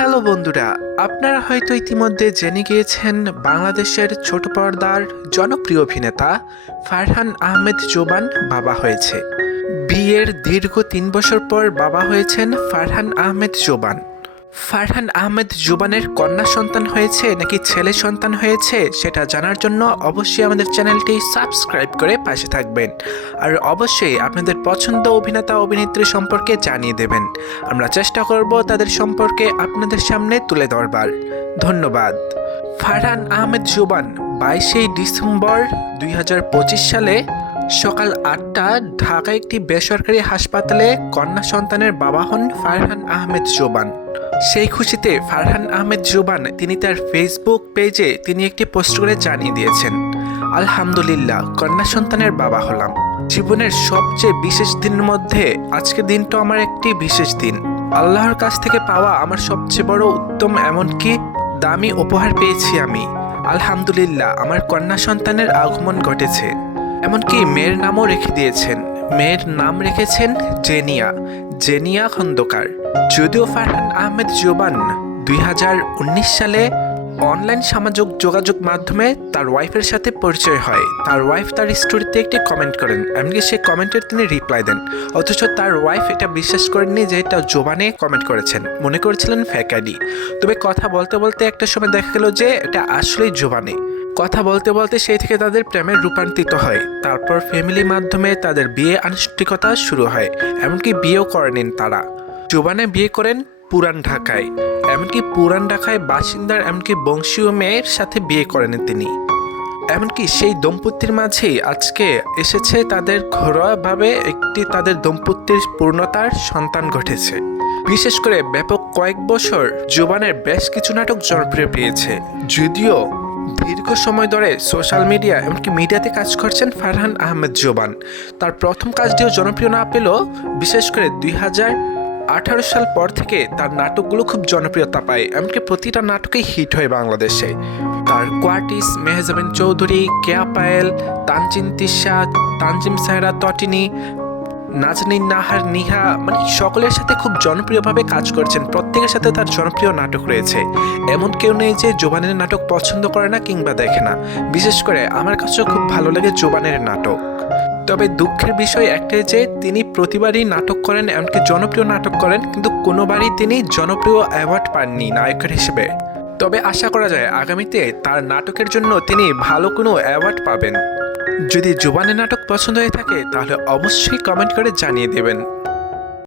Hello বন্ধুরা, আপনারা হয়তো ইতিমধ্যে জেনে গিয়েছেন বাংলাদেশের ছোট পর্দার জনপ্রিয় অভিনেতা ফারহান আহমেদ জোবান বাবা হয়েছে। বিয়ের দীর্ঘ তিন বছর পর বাবা হয়েছেন ফারহান আহমেদ জোবান। ফারহান আহমেদ জুবানের কন্যা সন্তান হয়েছে নাকি ছেলে সন্তান হয়েছে সেটা জানার জন্য অবশ্যই আমাদের চ্যানেলটি সাবস্ক্রাইব করে পাশে থাকবেন। আর অবশ্যই আপনাদের পছন্দ অভিনেতা অভিনেত্রী সম্পর্কে জানিয়ে দেবেন। আমরা চেষ্টা করব তাদের সম্পর্কে আপনাদের সামনে তুলে ধরবার। ধন্যবাদ। ফারহান আহমেদ জুবান বাইশে ডিসেম্বর দুই হাজার পঁচিশ সালে সকাল আটটা ঢাকা একটি বেসরকারি হাসপাতালে কন্যা সন্তানের বাবা হন ফারহান আহমেদ জোবান। সেই খুশিতে ফারহান আহমেদ জোবান, তিনি তার ফেসবুক পেজে তিনি একটি পোস্ট করে জানিয়ে দিয়েছেন, আলহামদুলিল্লাহ, কন্যা সন্তানের বাবা হলাম। জীবনের সবচেয়ে বিশেষ দিনের মধ্যে আজকের দিনটা আমার একটি বিশেষ দিন। আল্লাহর কাছ থেকে পাওয়া আমার সবচেয়ে বড় উত্তম এমনকি দামি উপহার পেয়েছি আমি। আলহামদুলিল্লাহ, আমার কন্যা সন্তানের আগমন ঘটেছে। এমনকি মেয়ের নামও রেখে দিয়েছেন। মেয়ের নাম রেখেছেন জেনিয়া। জেনিয়া খন্দকার, যদিও ফারহান আহমেদ জোবান, দুই হাজার উনিশ সালে অনলাইন সামাজিক যোগাযোগ মাধ্যমে তার ওয়াইফের সাথে পরিচয় হয়। তার ওয়াইফ তার স্টোরিতে একটি কমেন্ট করেন, এমনকি সেই কমেন্টের তিনি রিপ্লাই দেন। অথচ তার ওয়াইফ এটা বিশ্বাস করেননি যে এটা জোবানে কমেন্ট করেছেন। মনে করেছিলেন ফ্যাক আইডি তবে কথা বলতে বলতে একটা সময় দেখা গেল যে এটা আসলেই জোবানে। কথা বলতে বলতে সেই থেকে তাদের প্রেমে রূপান্তরিত হয়। তারপর ফ্যামিলির মাধ্যমে তাদের বিয়ে আনুষ্ঠানিকতা শুরু হয়। এমনকি বিয়েও করে নিন তারা। জোবানে বিয়ে করেন পুরান ঢাকায়। এমনকি পুরান ঢাকায় বাসিন্দার এমনকি বংশীয় মেয়ের সাথে বিয়ে করেন তিনি। এমনকি সেই দম্পতির মাঝেই আজকে এসেছে তাদের ঘরোয়াভাবে একটি তাদের দম্পতির পূর্ণতার সন্তান ঘটেছে। বিশেষ করে ব্যাপক কয়েক বছর জোবানের বেশ কিছু নাটক জনপ্রিয় পেয়েছে। যদিও দীর্ঘ সময় ধরে সোশ্যাল মিডিয়া এমনকি মিডিয়াতে কাজ করছেন ফারহান আহমেদ জোবান। তার প্রথম কাজটিও জনপ্রিয় না পেলেও বিশেষ করে দুই হাজার আঠারো সাল পর থেকে তার নাটকগুলো খুব জনপ্রিয়তা পায়, এমনকি প্রতিটা নাটকেই হিট হয় বাংলাদেশে। তার কোয়ার্টিস, মেহজাবিন চৌধুরী, কেয়া পায়েল তানজিন তিশা, তানজিম সাহেরা তটিনী নাজনীন নাহার, নিহা মানে সকলের সাথে খুব জনপ্রিয়ভাবে কাজ করছেন। প্রত্যেকের সাথে তার জনপ্রিয় নাটক রয়েছে। এমন কেউ নেই যে জোবানের নাটক পছন্দ করে না কিংবা দেখে না। বিশেষ করে আমার কাছেও খুব ভালো লাগে জোবানের নাটক। তবে দুঃখের বিষয় একটাই যে, তিনি প্রতিবারই নাটক করেন, এমনকি জনপ্রিয় নাটক করেন, কিন্তু কোনোবারই তিনি জনপ্রিয় অ্যাওয়ার্ড পাননি নায়কের হিসেবে। তবে আশা করা যায়, আগামীতে তার নাটকের জন্য তিনি ভালো কোনো অ্যাওয়ার্ড পাবেন। যদি জুবানের নাটক পছন্দ হয়ে থাকে তাহলে অবশ্যই কমেন্ট করে জানিয়ে দেবেন।